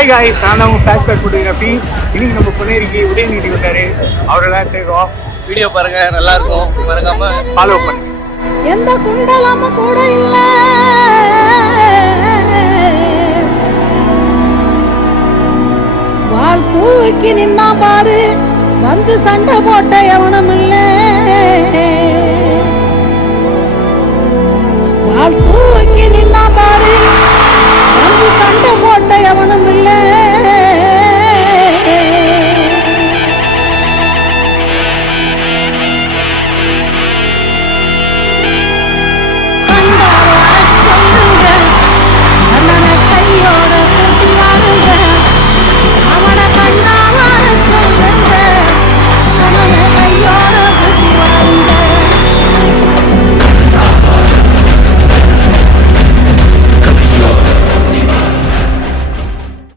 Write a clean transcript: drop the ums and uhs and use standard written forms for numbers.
Hi guys, நான் தான் உங்கள் ஃப்ளாஷ்பேக் ஃபோட்டோகிராஃபி. இன்னைக்கு நம்ம பொன்னேரிக்கு உதயநிதி வந்தாரு. அவரெல்லாம் தெரியும். வீடியோ பாருங்க, நல்லா இருக்கும். மறக்காம ஃபாலோ பண்ணுங்க. எந்த குண்டலமும் கூட இல்ல, வால் தூக்கி நின்னா பாரு, வந்து சண்டை போட்ட எவனும் இல்ல. வால் தூக்கி நின்னா பாரு, வந்து சண்டை போட்ட எவனும் இல்ல.